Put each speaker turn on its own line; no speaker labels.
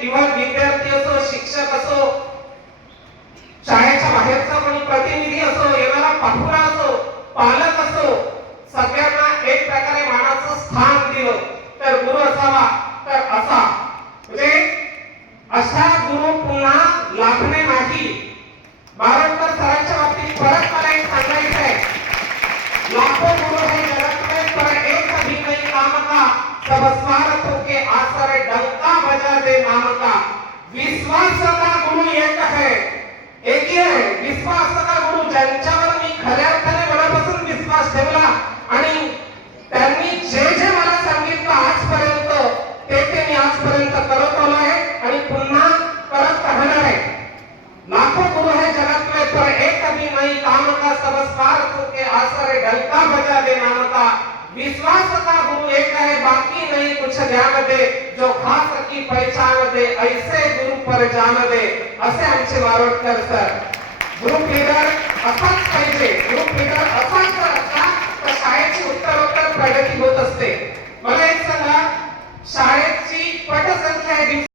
किंवा विद्यार्थी असो शिक्षक असो शाळेच्या बाहेरचा कोणी प्रतिनिधी असो येणारा पाहुणा असो पालक असो सगळ्यांना एक प्रकारे मानाचं स्थान दिलं. तर गुरु असावा तर असा. म्हणजे अशा गुरु पुन्हा लाभणे नाही. बारटकर सरांच्या बाबतीत परत मला एक सांगायचं आहे. लाखो गुरु हे जगत में पर एक भी नहीं काम का? काम दे नाम का विश्वास का गुरु एक है एक ही आहे. विश्वास का गुरु ज्यांच्यावर मी खऱ्या अर्थाने मनापासून विश्वास ठेवला आणि त्यांनी जे जे मला सांगितलं आजपर्यंत ते ते मी आजपर्यंत करत आलो आहे आणि पुन्हा करत राहणार आहे. लाखो गुरु है जगत में पर एक कभी नहीं. काम का सब के आसरे ढलका बजा दे नाम का विश्वास का गुरु एक है बाकी नहीं कुछ ध्यान दे. जो खास की पहचान दे ऐसे गुरु पर जान दे असे आमचे वारोटकर सर. गुरु लिडर असाच पाहिजे. गुरु लिडर असाच जर असला तर शाळेची उत्तरोत्तर प्रगती होत असते. मला एक सांगा शाळेची पटसंख्या